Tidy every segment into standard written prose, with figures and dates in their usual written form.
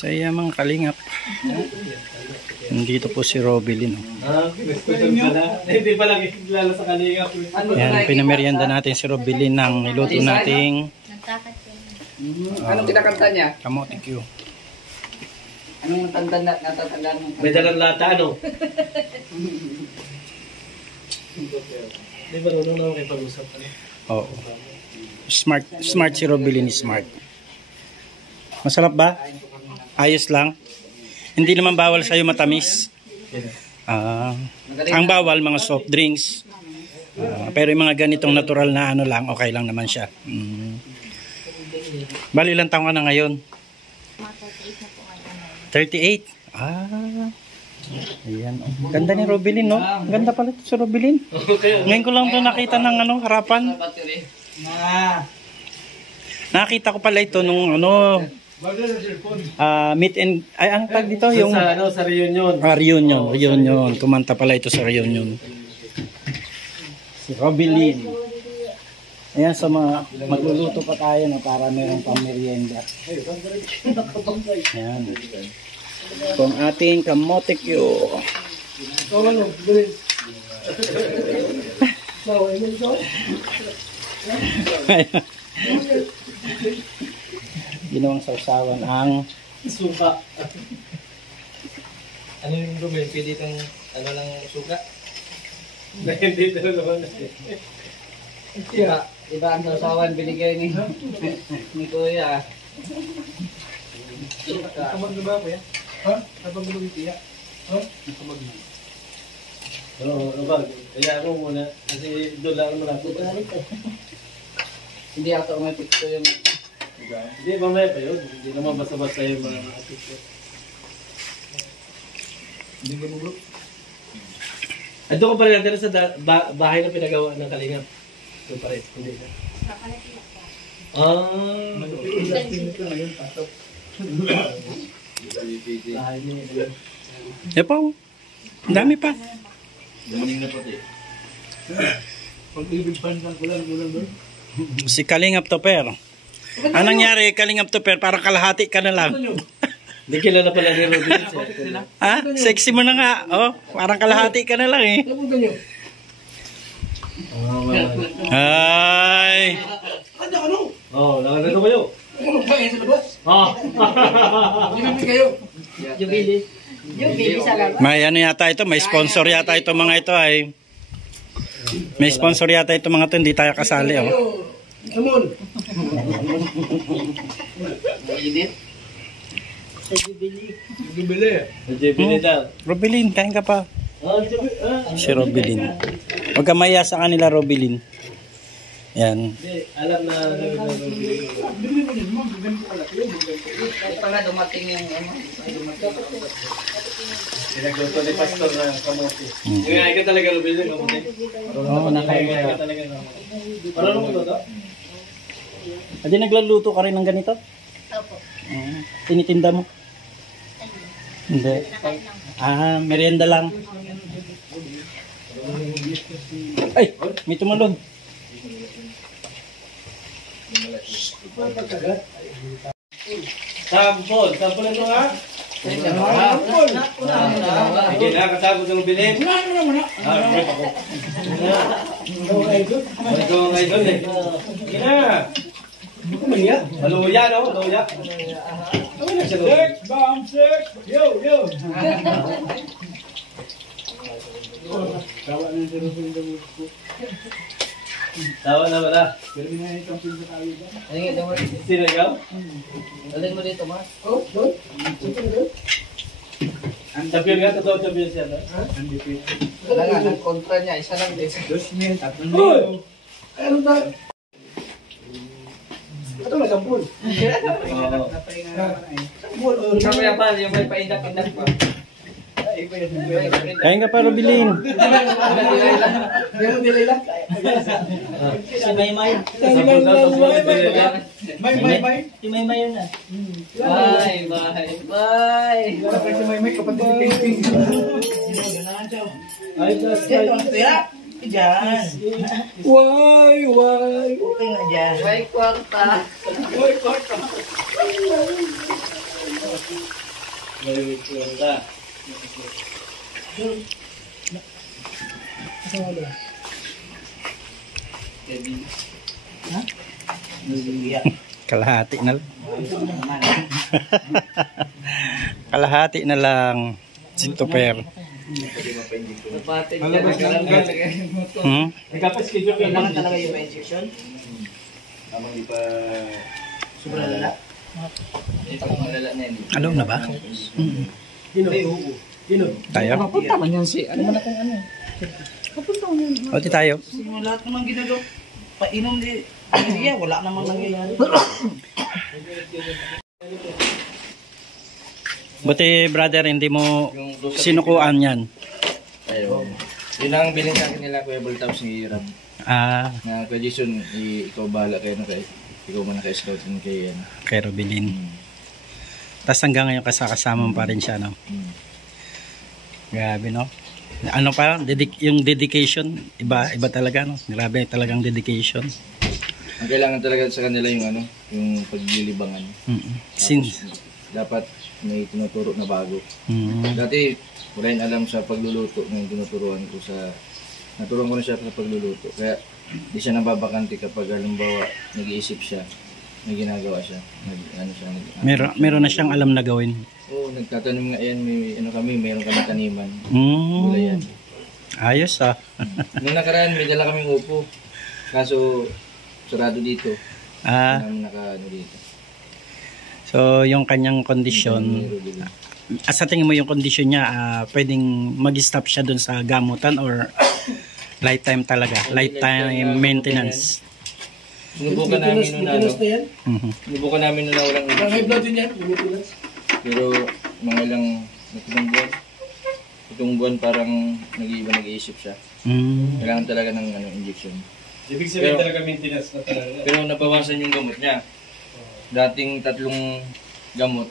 Saya mga kalingap. Nandito po si Robilin. Hindi pa lang kilala sa kalingap. Yan, pinamerienda natin si Robilin ng niluto nating anong kinakanta niya? kamote Q. Anong natatandaan mo? May dalang lata, ano? Di ba nung naman kayo pag-usap? Oo. Smart si Robilin, smart. Masarap ba? Ayos lang. Hindi naman bawal sa'yo matamis. Ang bawal, mga soft drinks. Pero yung mga ganitong natural na ano lang, okay lang naman siya. Bali, ilang taong ka na ngayon? 38. Ayan. Ganda ni Robilin, no? Ganda pala ito si Robilin. Ngayon ko lang ito nakita ng harapan. Nakita ko pala ito nung meet and ang tag dito yung sa reunion. Reunion. Kumanta pala ito sa reunion. Si Robilin. Ayan, sa magluluto pa tayo na para mayroong pang-merienda. Ayan. Kung ating kamote Q. Ginawang sausawan ang Suka. Ano yung Romel? Pwede itong lang suka? Hindi ito naman. Iba ang sausawan binigay ni Kuya. Kamag na ba po yan? Ha? Kapag mo itiya? Ha? Kamag na. Pero, kaya mo muna. Kasi doon lang mo lang. Hindi ata umatik ko yung... Hindi, mamaya pa yun. Hindi naman basta-basta yung mga picture. Hindi ka mo. Ando ko pa rin natin sa bahay na pinagawa ng Kalingap. Ito pa rin. Hindi na. pa. Ang dami pa. Dumaning na pati. Pag-ibig pa ng kulang doon. Si Kalingap Topper. Anong nangyari, Kalingap Topper? Parang kalahati ka na lang. Hindi kilala pala ni Robin. Sexy mo na nga. Parang kalahati ka na lang eh. Ay. Nakagano kayo? Yung sa labas. May ano yata ito, may sponsor yata ito mga ito ay. May sponsor yata ito mga ito, hindi tayo kasali Come on. Bibili daw. Robilin, kain ka pa. Si Robilin. Huwag ka maya sa kanila, Robilin. Yan. Alam na. Pala dumating yung Pinagluto ni Pastor na kamote. Ngayon ka talaga Robin ng kamote. Oo, nakain ka talaga. Parang mo to? Hindi naglaluto ka rin ng ganito? Opo. Tinitinda mo? Hindi. Merienda lang. Ay, may tumalog. Sampol na ito ha? Sige na, kasabot ng bilhin. Ito ang idol eh. Sige na. Haluya, no? Haluya. Six, bomb, six. Yo. Tawa na ba na? Sino ikaw? Alin mo dito, Mas? Champion nga, totoo champion siya. Wala nga, ang kontra niya, isa lang din. Ano ba? Ito na, sampul. Kamaya pa, yung may paindak-indak pa. Kain ka pa, Robilin. Si Maymay. Si Maymay yun na. Bye. Si Maymay, kapatid ni Ping. Ay, just Diyan. Why? Okay nga dyan. May kwarta. Malimit ko lang ka. Kalahati na lang. Kalahati na lang. Sintoper. Kapatid ka na Hmm? Nagkapa-schedule ka kailangan talaga yung injection. Habang di pa... Sobrang lala. Ito ang malala na yun. Alam na ba? Dino. Dino. Tayo? Papunta man yan si ano man natin ano. Papunta man yan. O, di tayo. Kasi yung lahat naman ginagawa. Painom di. Iya, wala namang nangyayari. Buti brother, hindi mo sinukuan yan. Ayun. Yun ang bilhin sa akin nila, Kuya Bultaw, si Ram. Ah, Na Kuya Jason, ikaw bahala kayo na kayo. Ikaw muna kayo scout kay ano. kay Robilin. Tapos hanggang ngayon kasama pa rin siya, no? Grabe, no? Ano pa, yung dedication, iba talaga, no? Grabe talagang dedication. Ang kailangan talaga sa kanila yung ano, yung paglilibangan. Since, Dapat may tinuturo na bago. mm, Dati, wala yung alam sa pagluluto nung tinuturuan ko naturuan ko na siya sa pagluluto. Kaya, di siya nababakante kapag halimbawa nag-iisip siya, may ginagawa siya. meron na siyang alam na gawin. Oo, nagtatanim nga yan, meron kami taniman. Mm, Gulay yan. ayos, ah. Nung nakaraan, may dala kaming upo. Kaso, sarado dito. Ah, Namin naka-ano dito. so yung kanyang kondisyon, sa tingin mo yung kondisyon niya, pwedeng mag-stop siya dun sa gamutan or lifetime talaga, lifetime maintenance. Sinubukan namin nung ano, Mhm. sinubukan namin nung walang High blood din yan. pero mga ilang itong buwan parang nag-iisip siya. Mm. Kailangan talaga ng ano, injection. Ibig sabihin Pero- talaga maintenance na talaga. Pero nabawasan yung gamot niya. Dating 3 gamot,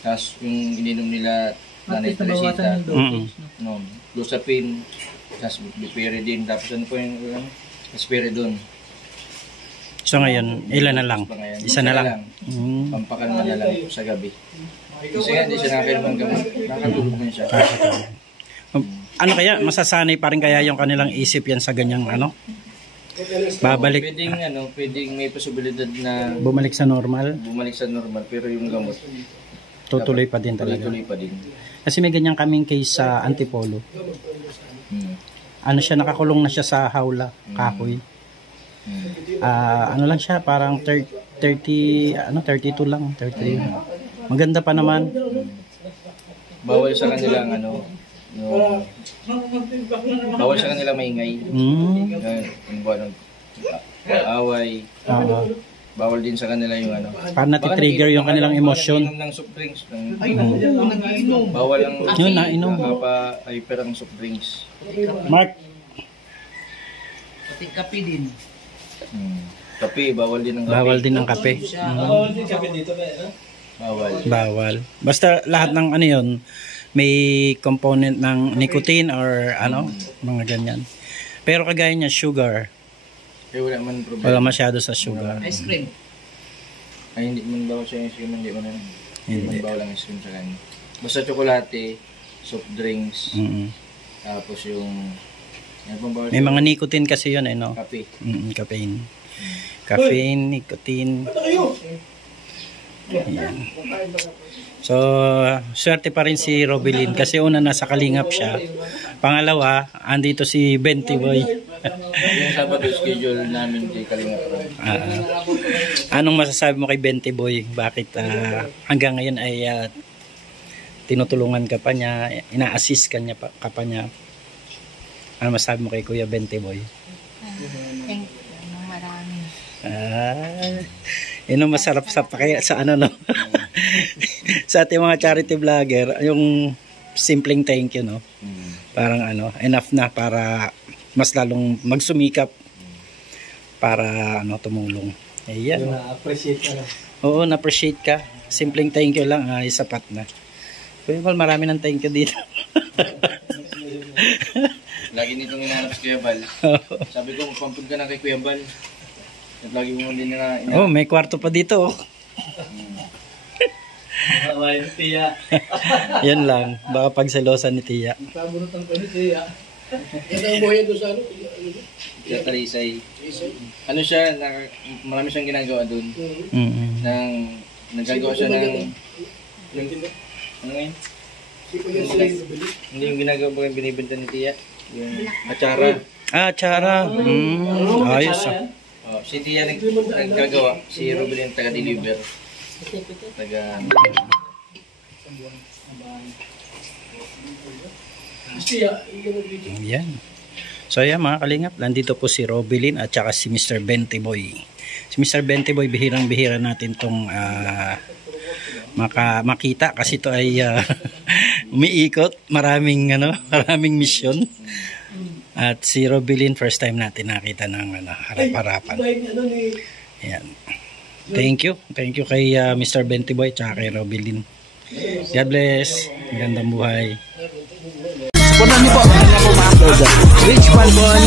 tapos yung ininom nila Nanay Teresita, no, Losapin, tapos Bipiridin, tapos ano po yung Aspiridon. So ngayon, ilan na lang? Isa na lang. Mm. Pampakalma na lang sa gabi. Kasi nga, hindi siya nakakainom ng gamot. Nakatulog na siya. Ano kaya, masasanay pa rin kaya yung kanilang isip yan sa ganyang ano? Babalik, Pwedeng may posibilidad na bumalik sa normal, bumalik sa normal, pero yung gamot, tutuloy pa din talaga. tuloy pa din. Kasi may ganyan kaming case sa Antipolo. Hmm. Ano siya, nakakulong na siya sa hawla, kahoy. Ano lang siya, parang 32 lang, 30. Maganda pa naman. Bawal sa kanilang bawal sa kanilang maingay. Mm. Yung buwan ng away. Bawal din sa kanila yung ano. Parang natitrigger yung kanilang emosyon. Inom ng soft drinks. Nag-iinom. Bawal ang Yun, nainom. Nakapa-hyper ang soft drinks. Mark, Pati kape din. Kape, bawal din ang kape. bawal din ang kape. Oo, hindi kami dito na eh. Bawal. Bawal. Basta lahat ng ano yun, may component ng nicotine or ano, mga ganyan. Pero kagaya niya, sugar. Eh, wala man problema. Wala masyado sa sugar. Ice cream. Ay, hindi man bawal siya ice cream, hindi man ano. Hindi. Man bawal ang ice cream sa kanya. Basta tsokolate, soft drinks, Mm-mm. tapos yung... Ano pang bawal May siya? mga nicotine kasi yun, eh, no? Kape. Caffeine. Caffeine, nicotine. Ano kayo? Ayan. So, swerte pa rin si Robilin kasi una nasa Kalingap siya. Pangalawa, andito si Benti Boy. Yung Sabado schedule namin kay Kalinga Ram. Anong masasabi mo kay Benti Boy? Bakit hanggang ngayon ay tinutulungan ka pa niya, ina-assist ka pa niya? Ano masasabi mo kay Kuya Benti Boy? Thank you. Marami. Yun ang masarap sa sa ano, no? Sa ating mga charity vlogger, yung simpleng thank you, no? Parang ano, enough na para mas lalong magsumikap para ano, tumulong. Ayan. Na-appreciate ka na. Oo, na-appreciate ka. Simpleng thank you lang, ay sapat na. Kuya Val, marami ng thank you dito. Lagi nitong hinahanap si Kuya Bal. Sabi ko, magpampun ka na kay Kuya Bal. At lagi mo din na Oh, may kwarto pa dito. Oh. Hawaii tiya. Yan lang. Baka pagselosan ni Tia. Pabunutan pa ni tiya. Yan ang buhay doon sa ano? Sa Talisay. Ano siya, marami siyang ginagawa doon. Nagagawa siya ng ano ngayon? Hindi yung ginagawa ba yung binibenta ni Tia? Yung atsara. Ah, atsara. Ayos ah. Oh, si Tia naggagawa. Si Robin yung taga-deliver. Yan. So ayan mga kalingap, nandito po si Robilin at saka si Mr. Bentiboy. Si Mr. Bentiboy, bihirang-bihira natin tong makita kasi ito ay umiikot, maraming mission. At si Robilin, first time natin nakita ng harap-harapan. Ayan. Thank you kay Mr. Bentiboy at saka kay Robilin. God bless. Magandang buhay. Suportan niyo po ang kanya po ma-upload. Rich Falcon.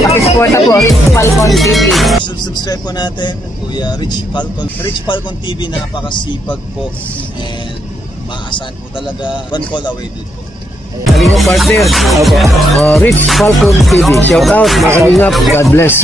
Pakisuporta po Falcon TV. Subscribe po natin, Kuya Rich Falcon. Rich Falcon TV, napakasipag po. And maasahan po talaga. One call away din po. Kalingap partner. Rich Falcon TV. Shout out, mga kalingap. God bless.